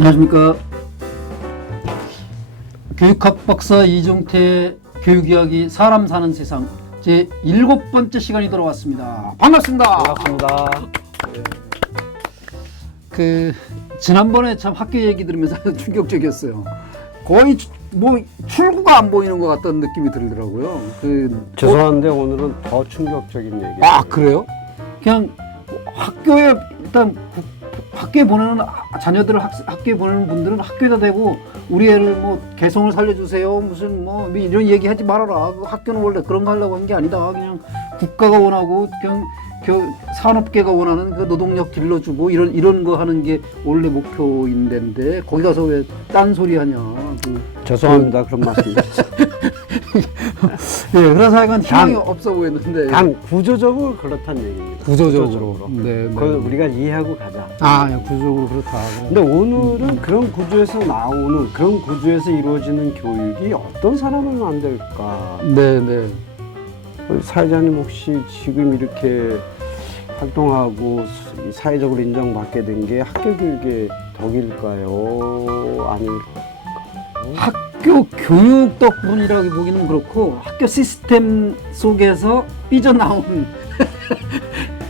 안녕하십니까. 교육학 박사 이종태 교육이야기 사람 사는 세상 제 7번째 시간이 돌아왔습니다. 반갑습니다. 반갑습니다. 지난번에 참 학교 얘기 들으면서 충격적이었어요. 거의 출구가 안 보이는 것 같다는 느낌이 들더라고요. 죄송한데 오늘은 더 충격적인 얘기예요. 아, 그래요? 그냥 학교에 일단 학교에 보내는 자녀들을 학교에 보내는 분들은 학교에다 대고 우리 애를 개성을 살려주세요 무슨 이런 얘기하지 말아라. 학교는 원래 그런 거 하려고 한 게 아니다. 그냥 국가가 원하고 그냥 산업계가 원하는 그 노동력 길러주고 이런 거 하는 게 원래 목표인데 거기 가서 왜 딴소리 하냐. 죄송합니다. 그런 말씀. 예, 그래서 하여간 희망이 없어 보였는데. 단 구조적으로 그렇다는 얘기입니다. 구조적으로. 네. 그걸 우리가 이해하고 가자. 구조적으로 그렇다. 근데 오늘은 그런 구조에서 나오는 그런 구조에서 이루어지는 교육이 어떤 사람을 만들까? 네. 우리 사회자님 혹시 지금 이렇게 활동하고 사회적으로 인정받게 된 게 학교 교육의 덕일까요? 아닐까요? 학교 교육 덕분이라고 보기는 그렇고 학교 시스템 속에서 삐져나온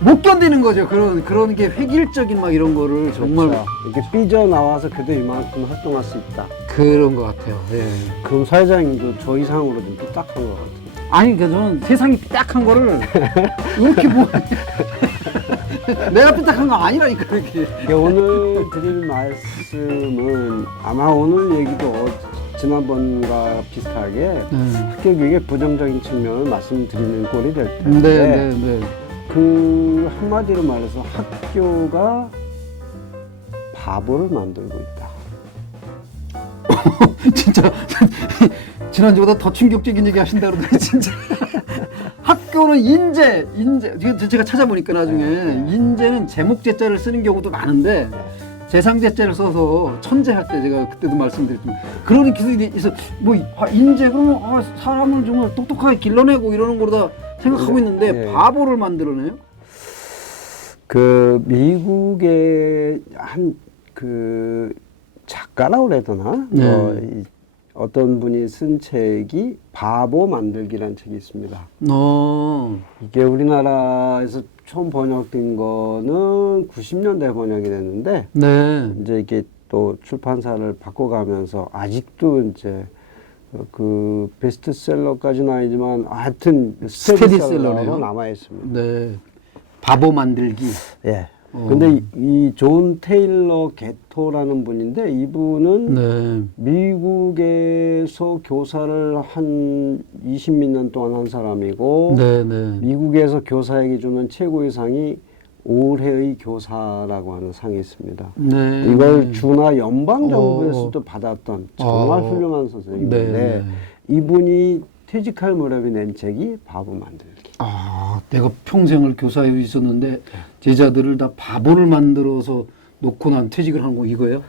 못 견디는 거죠. 그런 게 획일적인 이런 거를 정말 그렇죠. 이렇게 삐져나와서 그래도 이만큼 활동할 수 있다. 그런 것 같아요. 예. 그럼 사회자님도 저 이상으로 좀 삐딱한 것 같아요. 아니, 저는 세상이 삐딱한 거를 이렇게 내가 삐딱한 거 아니라니까, 이렇게. 오늘 드릴 말씀은 아마 오늘 얘기도 지난번과 비슷하게 학교 교육의 부정적인 측면을 말씀드리는 꼴이 될 텐데 네. 그 한마디로 말해서 학교가 바보를 만들고 있다. 진짜 지난주보다 더 충격적인 얘기 하신다 그러더니 진짜 학교는 인재 제가 찾아보니까 나중에 인재는 제목제자를 쓰는 경우도 많은데 재상제자를 써서 천재할 때 제가 그때도 말씀드렸지만 그런 기술이 있어. 인재 그러면 사람을 정말 똑똑하게 길러내고 이러는 거다 생각하고 있는데 바보를 만들어내요? 미국의 한 작가라고 그래야 되나? 어떤 분이 쓴 책이 바보 만들기라는 책이 있습니다. 이게 우리나라에서 처음 번역된 거는 90년대 번역이 됐는데, 이제 이게 또 출판사를 바꿔가면서 아직도 이제 그 베스트셀러까지는 아니지만 하여튼 스테디셀러로 남아 있습니다. 네. 바보 만들기. 예. 근데 이 존 테일러 게토라는 분인데 이분은 미국에서 교사를 한 20몇 년 동안 한 사람이고 미국에서 교사에게 주는 최고의 상이 올해의 교사라고 하는 상이 있습니다. 이걸 주나 연방정부에서도 받았던 정말 훌륭한 선생님인데 이분이 퇴직할 무렵에 낸 책이 바보 만들기. 내가 평생을 교사에 있었는데 제자들을 다 바보를 만들어서 놓고 난 퇴직을 하는 거 이거예요?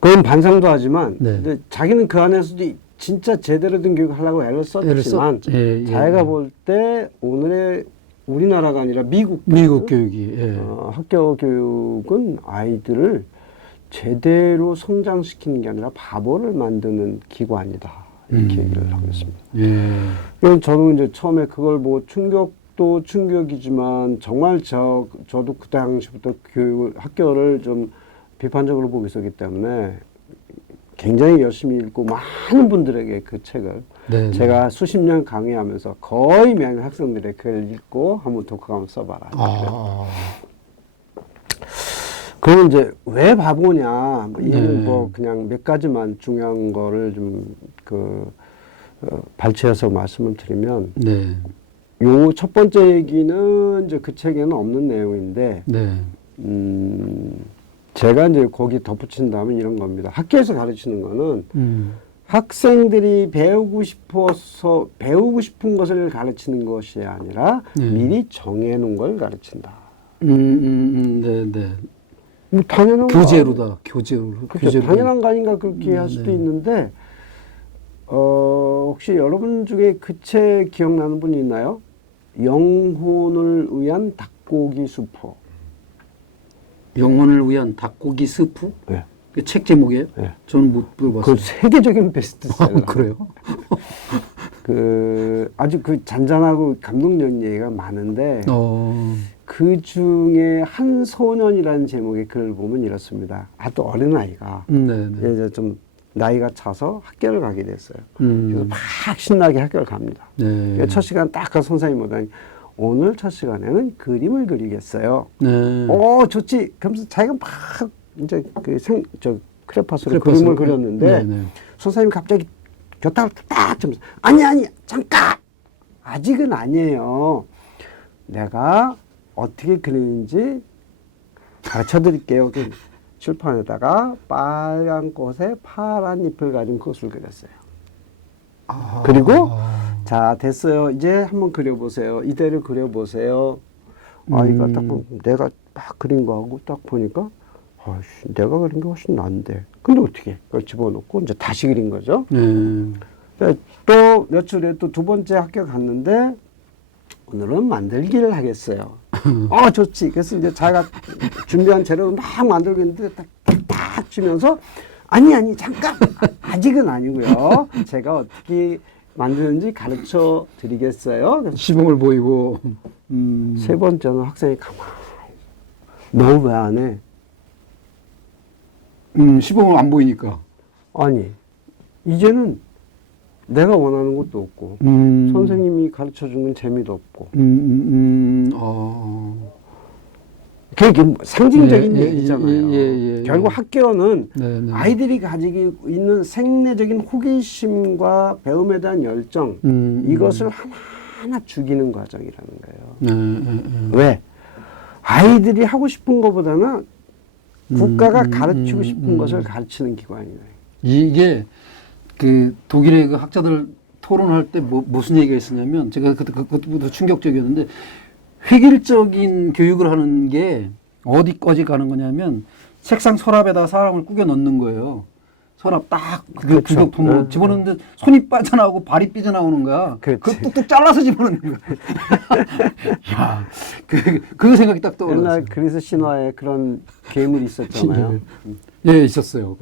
그건 반상도 하지만 근데 자기는 그 안에서도 진짜 제대로 된 교육을 하려고 애를 썼지만 자기가 볼 때 오늘의 우리나라가 아니라 미국 교육이 학교 교육은 아이들을 제대로 성장시키는 게 아니라 바보를 만드는 기관이다. 이렇게 얘기를 하고 있습니다. 그래서 저도 이제 처음에 그걸 보고 충격도 충격이지만 정말 저도 그 당시부터 학교를 좀 비판적으로 보고 있었기 때문에 굉장히 열심히 읽고 많은 분들에게 그 책을 제가 수십 년 강의하면서 거의 매년 학생들의 글을 읽고 한번 독학을 한번 써봐라. 그럼 이제 왜 바보냐? 이는 그냥 몇 가지만 중요한 거를 좀 발췌해서 말씀을 드리면, 요 첫 번째 얘기는 이제 그 책에는 없는 내용인데, 제가 이제 거기 덧붙인다면 이런 겁니다. 학교에서 가르치는 거는 학생들이 배우고 싶은 것을 가르치는 것이 아니라 미리 정해놓은 걸 가르친다. 당연한 교재로다. 그렇죠. 당연한 거 아닌가 그렇게 할 수도 있는데 혹시 여러분 중에 그 책 기억나는 분이 있나요? 영혼을 위한 닭고기 수프. 영혼을 위한 닭고기 스프? 네. 그 책 제목이에요? 네. 저는 못 들어봤어요. 그 세계적인 베스트셀러. 그래요? 그 아주 그 잔잔하고 감동적인 얘기가 많은데 그 중에 한 소년이라는 제목의 글을 보면 이렇습니다. 아주 어린 아이가 네네. 이제 좀 나이가 차서 학교를 가게 됐어요. 그래서 막 신나게 학교를 갑니다. 네. 첫 시간 딱 그 선생님 오더니 오늘 첫 시간에는 그림을 그리겠어요. 네. 좋지. 그러면서 자기가 막 이제 크레파스로 그림을 그렸는데 네네. 선생님이 갑자기 교탁을 딱 치면서 아니 잠깐 아직은 아니에요. 내가 어떻게 그리는지 가르쳐 드릴게요. 그 칠판에다가 빨간 꽃에 파란 잎을 가진 꽃을 그렸어요. 그리고 자 됐어요. 이제 한번 그려보세요. 이대로 그려보세요. 이거 딱 내가 막 그린 거하고 딱 보니까 내가 그린 게 훨씬 나은데. 근데 어떻게 그걸 집어넣고 이제 다시 그린 거죠. 또 며칠 후에 또 두 번째 학교 갔는데 오늘은 만들기를 하겠어요. 좋지. 그래서 이제 자기가 준비한 재료를 막 만들고 있는데 딱 주면서 아니 잠깐 아직은 아니고요. 제가 어떻게 만드는지 가르쳐 드리겠어요. 시범을 보이고 세 번째는 학생이 가만히 너 왜 안 해? 시범을 안 보이니까. 아니 이제는 내가 원하는 것도 없고 선생님이 가르쳐준 건 재미도 없고 그게 상징적인 얘기잖아요. 결국 학교는 네네. 아이들이 가지고 있는 생내적인 호기심과 배움에 대한 열정 이것을 하나하나 죽이는 과정이라는 거예요. 왜? 아이들이 하고 싶은 것보다는 국가가 가르치고 싶은 것을 가르치는 기관이에요. 이게 그 독일의 그 학자들 토론할 때 무슨 얘기가 있었냐면 제가 그것부터 충격적이었는데 획일적인 교육을 하는 게 어디까지 가는 거냐면 책상 서랍에다가 사람을 꾸겨 넣는 거예요. 서랍 딱 그 구석통으로 집어넣는데 손이 빠져나오고 발이 삐져나오는 거야. 그걸 뚝뚝 잘라서 집어넣는 거야. 야, 그 생각이 딱 떠올랐어요. 옛날 그리스 신화에 그런 괴물이 있었잖아요. 예, 있었어요.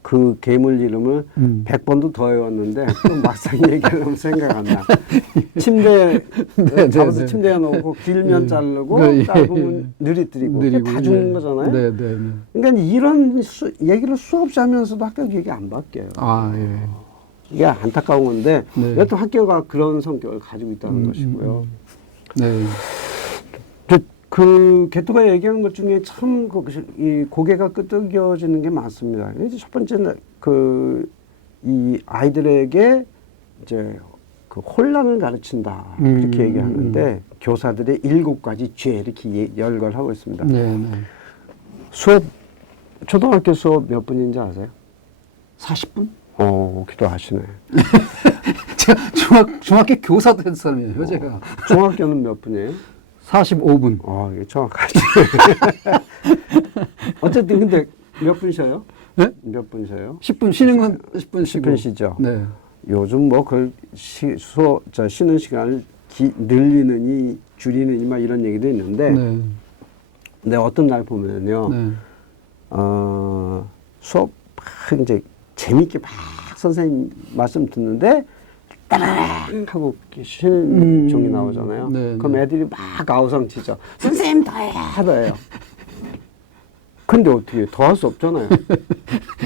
그 괴물 이름을 100번도 더 외웠는데 또 막상 얘기하면 생각 안 나. 침대에 잡아서 침대에 놓고 길면 자르고 짧으면 느리뜨리고 다 죽는 거잖아요. 그러니까 이런 얘기를 수없이 하면서도 학교 기억이 안 바뀌어요. 이게 안타까운 건데 여튼 학교가 그런 성격을 가지고 있다는 것이고요. 그 개토가 얘기한 것 중에 참 이 고개가 끄덕여지는 게 많습니다. 이제 첫 번째는 이 아이들에게 이제 그 혼란을 가르친다 이렇게 얘기하는데 교사들의 7가지 죄 이렇게 열거하고 있습니다. 수업 초등학교 수업 몇 분인지 아세요? 40분? 기도하시네. 제가 중학교 교사도 된 사람이에요, 제가. 중학교는 몇 분이에요? 45분. 이게 정확하지. 어쨌든 근데 몇 분 쉬어요? 네? 몇 분 쉬어요? 10분 쉬는 건 10분 쉬고. 10분 쉬죠. 네. 요즘 뭐 쉬는 시간을 늘리느니 줄이느니 막 이런 얘기도 있는데 근데 어떤 날 보면요. 수업 막 이제 재밌게 막 선생님 말씀 듣는데 따라랑 하고 쉬는 종이 나오잖아요. 그럼 애들이 막 아우성치죠. 선생님 더해요. 근데 어떻게 더 할 수 없잖아요.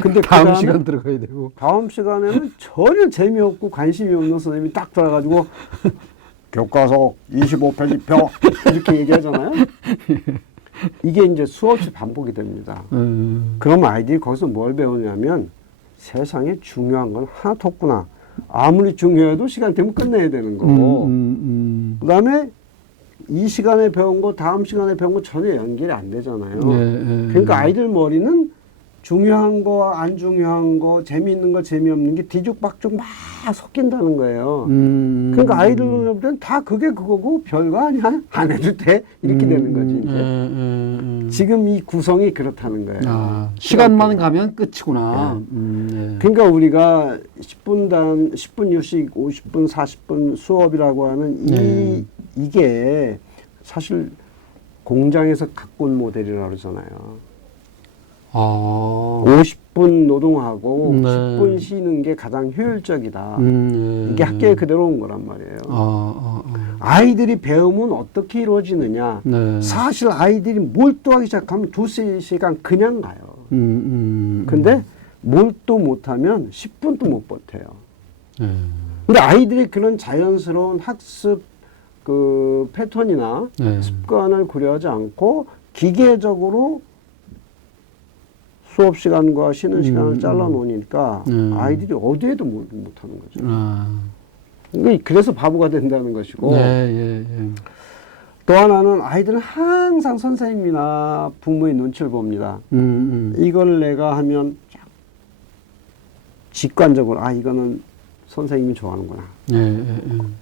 근데 다음 시간 들어가야 되고. 다음 시간에는 전혀 재미없고 관심이 없는 선생님이 딱 들어가지고 교과서 25페이지 펴 이렇게 얘기하잖아요. 이게 이제 수없이 반복이 됩니다. 그럼 아이들이 거기서 뭘 배우냐면 세상에 중요한 건 하나도 없구나. 아무리 중요해도 시간 되면 끝내야 되는 거고 그 다음에 이 시간에 배운 거 다음 시간에 배운 거 전혀 연결이 안 되잖아요. 그러니까 아이들 머리는 중요한 거 안 중요한 거 재미있는 거 재미없는 게 뒤죽박죽 막 섞인다는 거예요. 그러니까 아이들은 다 그게 그거고 별거 아니야 안 해도 돼 이렇게 되는 거지 이제. 지금 이 구성이 그렇다는 거예요. 시간만 가면 끝이구나. 그러니까 우리가 10분 휴식 50분 40분 수업이라고 하는 이게 사실 공장에서 갖고 온 모델이라고 그러잖아요. 아. 50분 노동하고 네. 10분 쉬는 게 가장 효율적이다. 네. 이게 학교에 그대로 온 거란 말이에요. 아이들이 배움은 어떻게 이루어지느냐. 네. 사실 아이들이 몰두하기 시작하면 2-3시간 그냥 가요. 근데 몰두 못하면 10분도 못 버텨요. 근데 아이들이 그런 자연스러운 학습 그 패턴이나 네. 습관을 고려하지 않고 기계적으로 수업 시간과 쉬는 시간을 잘라 놓으니까 아이들이 어디에도 못하는 거죠. 그래서 바보가 된다는 것이고 또 하나는 아이들은 항상 선생님이나 부모의 눈치를 봅니다. 이걸 내가 하면 직관적으로 이거는 선생님이 좋아하는구나.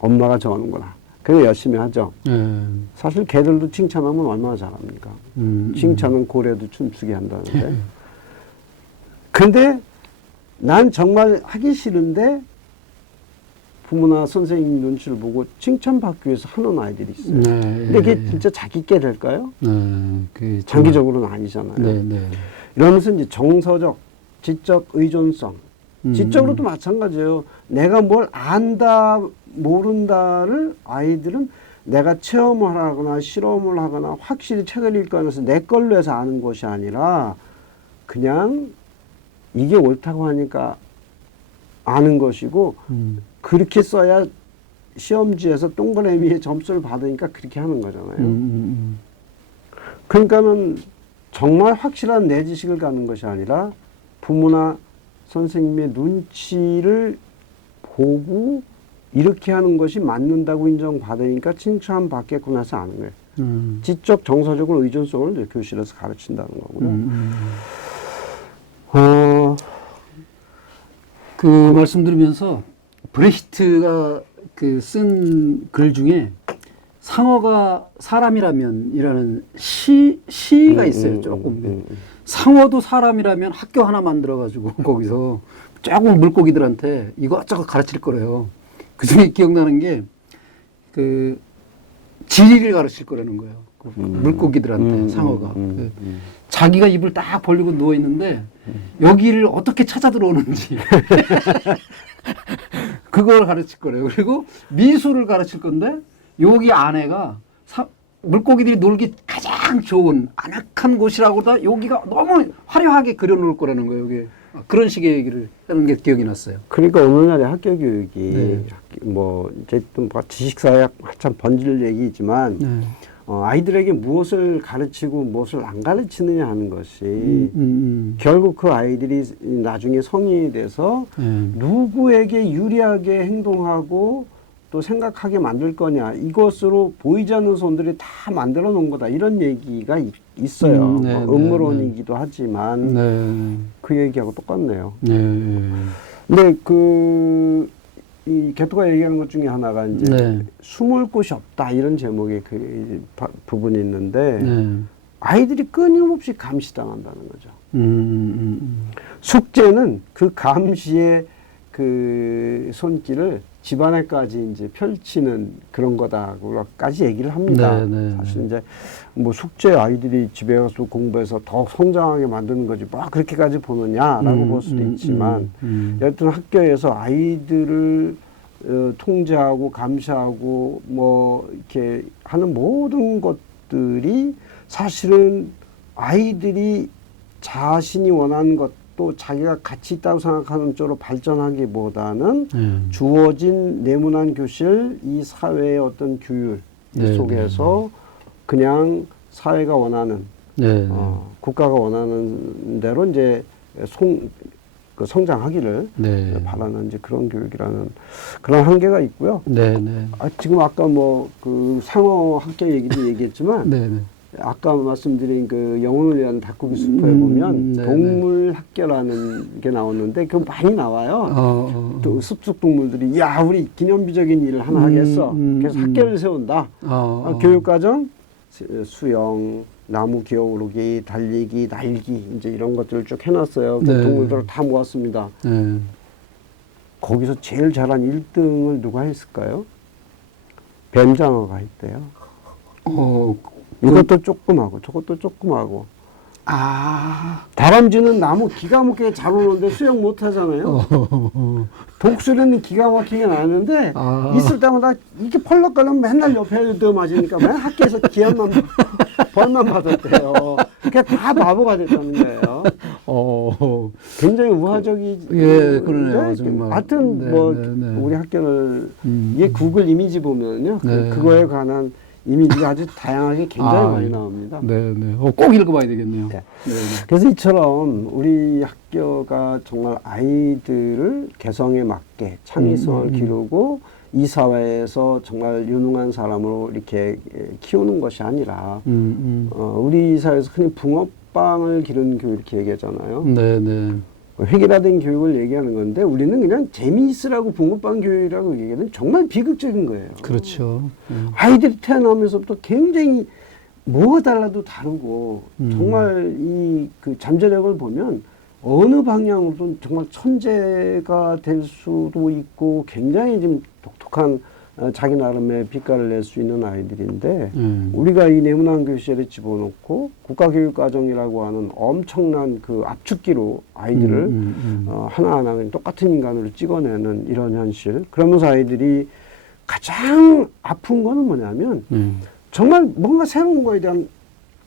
엄마가 좋아하는구나. 그래서 열심히 하죠. 사실 개들도 칭찬하면 얼마나 잘합니까? 칭찬은 고래도 춤추게 한다는데. 근데 난 정말 하기 싫은데 부모나 선생님 눈치를 보고 칭찬받기 위해서 하는 아이들이 있어요. 근데 그게 진짜 자기께 될까요? 장기적으로는 아니잖아요. 이러면서 이제 정서적, 지적 의존성. 지적으로도 마찬가지예요. 내가 뭘 안다, 모른다를 아이들은 내가 체험을 하거나 실험을 하거나 확실히 책을 읽거나 해서 내 걸로 해서 아는 것이 아니라 그냥 이게 옳다고 하니까 아는 것이고 그렇게 써야 시험지에서 동그라미에 점수를 받으니까 그렇게 하는 거잖아요. 그러니까는 정말 확실한 내 지식을 갖는 것이 아니라 부모나 선생님의 눈치를 보고 이렇게 하는 것이 맞는다고 인정받으니까 칭찬받겠구나 해서 아는 거예요. 지적 정서적으로 의존성을 이제 교실에서 가르친다는 거고요. 그 말씀 들으면서 브레히트가 그 쓴 글 중에 상어가 사람이라면이라는 시가 있어요. 조금. 상어도 사람이라면 학교 하나 만들어가지고 거기서 조금 물고기들한테 이것저것 가르칠 거래요. 그 중에 기억나는 게 그 지리를 가르칠 거라는 거예요. 그 물고기들한테 상어가. 자기가 입을 딱 벌리고 누워 있는데 여기를 어떻게 찾아 들어오는지 그걸 가르칠 거래요. 그리고 미술을 가르칠 건데 여기 안에가 물고기들이 놀기 가장 좋은 아늑한 곳이라고 다 여기가 너무 화려하게 그려놓을 거라는 거예요. 여기 그런 식의 얘기를 하는 게 기억이 났어요. 그러니까 오늘날의 학교 교육이 뭐 어쨌든 지식사회 한참 번질 얘기지만 아이들에게 무엇을 가르치고 무엇을 안 가르치느냐 하는 것이 결국 그 아이들이 나중에 성인이 돼서 누구에게 유리하게 행동하고 또 생각하게 만들 거냐 이것으로 보이지 않는 손들이 다 만들어 놓은 거다 이런 얘기가 있어요. 음모론이기도 하지만 그 얘기하고 똑같네요. 근데 이 개토가 얘기하는 것 중에 하나가 이제 숨을 곳이 없다 이런 제목의 그 부분이 있는데 아이들이 끊임없이 감시당한다는 거죠. 숙제는 그 감시의 그 손길을 집안에까지 이제 펼치는 그런 거다고까지 얘기를 합니다. 사실 이제 뭐 숙제 아이들이 집에 가서 공부해서 더 성장하게 만드는 거지 뭐 그렇게까지 보느냐라고 볼 수도 있지만 여하튼 학교에서 아이들을 통제하고 감시하고 뭐 이렇게 하는 모든 것들이 사실은 아이들이 자신이 원하는 것 또 자기가 가치 있다고 생각하는 쪽으로 발전하기보다는 주어진 네모난 교실 이 사회의 어떤 규율 속에서 그냥 사회가 원하는 국가가 원하는 대로 이제 성장하기를 바라는 이제 그런 교육이라는 그런 한계가 있고요. 지금 아까 뭐 그 상어 학교 얘기도 얘기했지만 아까 말씀드린 그 영혼을 위한 닭고기 수퍼에 보면 동물 학교라는 게 나오는데 그거 많이 나와요. 또 습식 동물들이 야 우리 기념비적인 일을 하나 하겠어. 그래서 학교를 세운다. 교육과정 수영, 나무 기어오르기, 달리기, 날기 이제 이런 것들을 쭉 해놨어요. 동물들을 다 모았습니다. 거기서 제일 잘한 1등을 누가 했을까요? 뱀장어가 했대요. 이것도 조그마고 저것도 조그마고 다람쥐는 나무 기가 막히게 잘 오는데 수영 못 하잖아요. 독수리는 기가 막히게 나는데 있을 때마다 이렇게 펄럭거리면 맨날 옆에 더 맞으니까 맨 학교에서 기한만 벌만 받았대요. 그게 다 바보가 됐다는 거예요. 굉장히 우화적이지. 예, 그러네요. 정말. 하여튼 네, 뭐 네, 네. 우리 학교를 이게 구글 이미지 보면요, 네. 그거에 관한 이미지가 아주 다양하게 굉장히 많이 나옵니다. 네네. 꼭 읽어봐야 되겠네요. 네. 네네. 그래서 이처럼 우리 학교가 정말 아이들을 개성에 맞게 창의성을 기르고 이 사회에서 정말 유능한 사람으로 이렇게 키우는 것이 아니라 우리 사회에서 흔히 붕어빵을 기르는 교육 이렇게 얘기하잖아요. 네네. 획일화된 교육을 얘기하는 건데 우리는 그냥 재미있으라고 붕어빵 교육이라고 얘기하는 정말 비극적인 거예요. 그렇죠. 아이들이 태어나면서부터 굉장히 뭐가 달라도 다르고 정말 이 그 잠재력을 보면 어느 방향으로든 정말 천재가 될 수도 있고 굉장히 좀 독특한 자기 나름의 빛깔을 낼 수 있는 아이들인데 우리가 이 내문학교 시절에 집어넣고 국가교육과정이라고 하는 엄청난 그 압축기로 아이들을 하나하나 그냥 똑같은 인간으로 찍어내는 이런 현실. 그러면서 아이들이 가장 아픈 거는 뭐냐면 정말 뭔가 새로운 거에 대한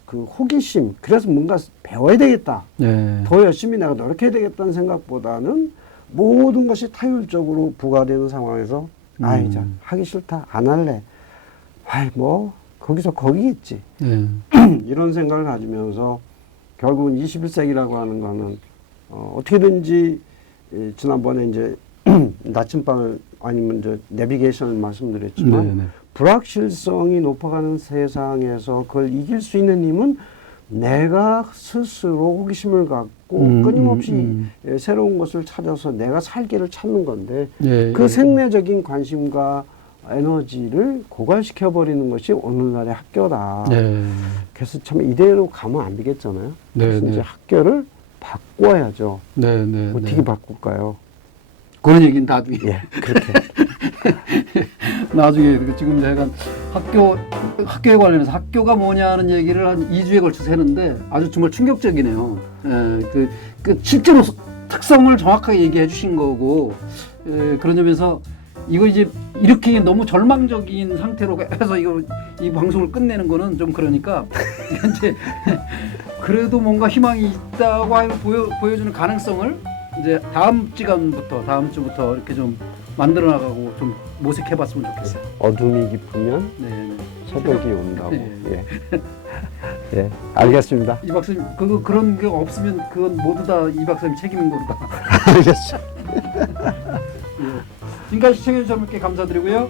그 호기심, 그래서 뭔가 배워야 되겠다. 네. 더 열심히 내가 노력해야 되겠다는 생각보다는 모든 것이 타율적으로 부과되는 상황에서 아이, 자, 하기 싫다, 안 할래. 아이, 뭐, 거기서 거기겠지. 네. 이런 생각을 가지면서 결국은 21세기라고 하는 거는 어떻게든지 지난번에 이제 나침반을 아니면 이제 내비게이션을 말씀드렸지만 네네. 불확실성이 높아가는 세상에서 그걸 이길 수 있는 힘은 내가 스스로 호기심을 갖고 끊임없이 새로운 것을 찾아서 내가 살 길을 찾는 건데 예, 그 예. 생내적인 관심과 에너지를 고갈시켜버리는 것이 오늘날의 학교다. 네. 그래서 참 이대로 가면 안 되겠잖아요. 네, 그래서 네. 이제 학교를 바꿔야죠. 네네. 어떻게 바꿀까요? 그런 얘기는 나중에. 예, 그렇게. 나중에 지금 제가 학교에 관련해서 학교가 뭐냐는 얘기를 한 2주에 걸쳐서 했는데 아주 정말 충격적이네요. 예, 그 실제로 특성을 정확하게 얘기해 주신 거고, 그런 점에서 이거 이제 이렇게 너무 절망적인 상태로 해서 이 방송을 끝내는 거는 좀 그러니까 이제 그래도 뭔가 희망이 있다고 보여주는 가능성을 이제 다음 주부터 이렇게 좀 만들어 나가고 좀 모색해봤으면 좋겠어요. 어둠이 깊으면 네. 새벽이 온다고. 네. 예. 예, 알겠습니다. 이 박사님 그런 게 없으면 그건 모두 다 이 박사님 책임인 겁니다. 알겠습니다. 예. 지금까지 시청해주신 여러분께 감사드리고요.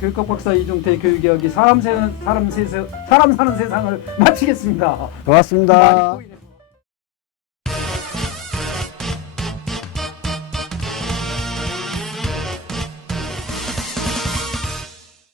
교육학 박사 이종태 교육이야기 사람 사는 세상을 마치겠습니다. 고맙습니다.